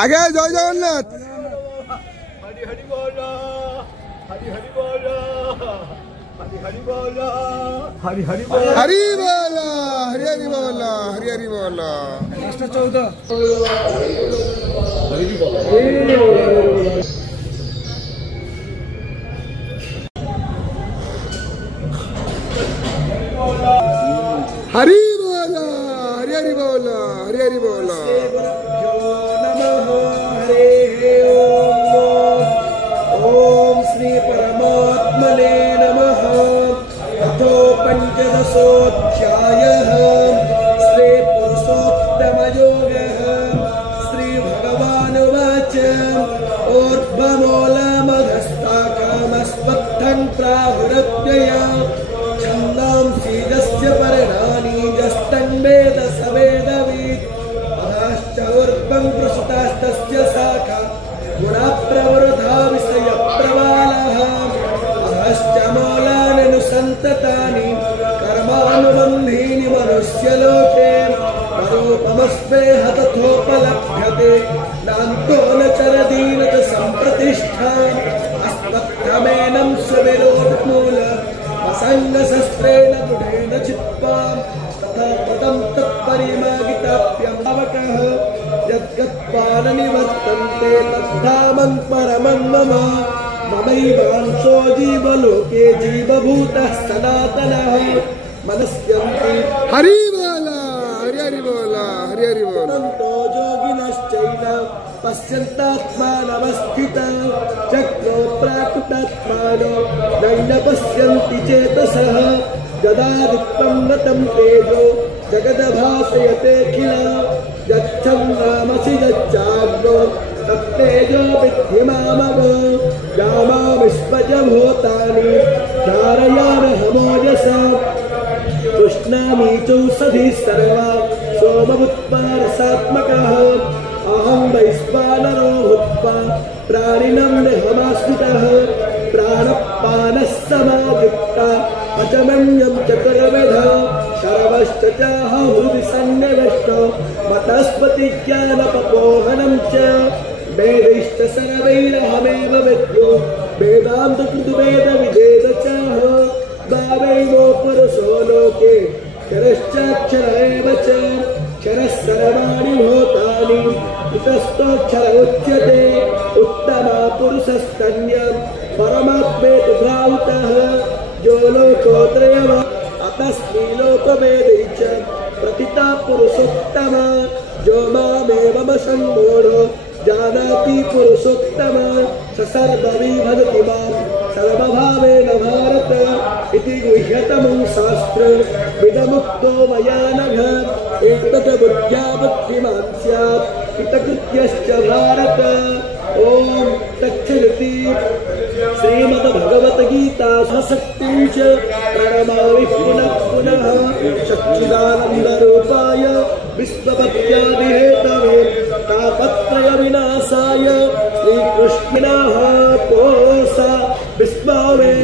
आगे जय जगन्नाथ हरि हरि बोला हरि हरि बोला हरि हरि बोला हरि हरि बोला हरि बोला हरि हरि बोला हरि हरि बोला 14 हरि बोला हरि हरि बोला हरि हरि बोला ओम श्री परमात्मने नमः। अथो पंचदशोऽध्यायः श्री पुरुषोत्तमयोगः। श्री भगवानुवाच ऊर्ध्वमूलमधस्ताकामस्पत्थं प्राहुरव्यया छन्दांसि यस्य पर्णानि यस्तन्वेद स वेदवित् अधश्च ऊर्ध्वं प्रसुतास्तस्य शाखा गुणप्रवृद्धा विषयप्रवालः अधश्च मूलानि अनुसन्ततानि कर्मानुबन्धीनि मनुष्यलोके मरूपमस्मेह तथोपलभ्यते नान्तो न चरदीन च सम्प्रतिष्ठा अस्मत्थमेनं सुविरोधमूल असङ्गशस्त्रेण दृढेन चित्वा तथा पदं तत्परिमागिताप्यमावकः यद्गत्वा न निवर्तन्ते तद्धामं परमं मम ममैवांशो जीवलोके जीवभूतः सनातनः मनस्यन्ति हरि बोला हरि हरि बोला हरि हरि बोला तन्तो योगिनश्चैन पश्यन्तात्मानवस्थितं चक्रो प्राकृतात्मानो नैन पश्यन्ति चेतसः यदादित्यं नतं तेजो जगद्भासयतेऽखिल यच्छन्दामसि यच्चाग्नो तत्तेजो विद्धि मामगो यामाविश्वज भूतानि धारयामहमोजसा कृष्णामि चौषधिः सर्वा सोममुत्पारसात्मकः अहं वैश्वानरो भूत्वा प्राणिनं देहमाश्रितः प्राणपानः समायुक्ता अचमन्यं चतुर्विधः सर्वश्च चाहुर्हृदि सन्निविष्टो मतस्पतिज्ञानपपोहनं च वेदैश्च सर्वैरहमेव विद्यो वेदान्तकृतवेदविदेव चाह भावैवो पुरुषो लोके क्षरश्चाक्षर एव च क्षरः सर्वाणि भूतानि इतस्तोऽक्षर उच्यते उत्तमा पुरुषस्तन्यं परमात्मेति भ्रान्तः यो लोकोत्रयम् अतस्मै लोकवेदै च प्रतिता पुरुषोत्तमा यो मामेवमसम्मूढो जानाति पुरुषोत्तमा स सर्वविभजति मां सर्वभावेन भारत इति गुह्यतमं शास्त्रम् विदमुक्तो मया नघ एतत् बुद्ध्या बुद्धिमान् स्यात् हितकृत्यश्च भारत। ओम तच्छ्रुति श्रीमद्भगवद्गीताशक्तिं च प्रणमामि पुनः पुनः सच्चिदानन्दरूपाय विश्वपत्यादिहेतवे तापत्रयविनाशाय श्रीकृष्णाः पोषा विश्वावे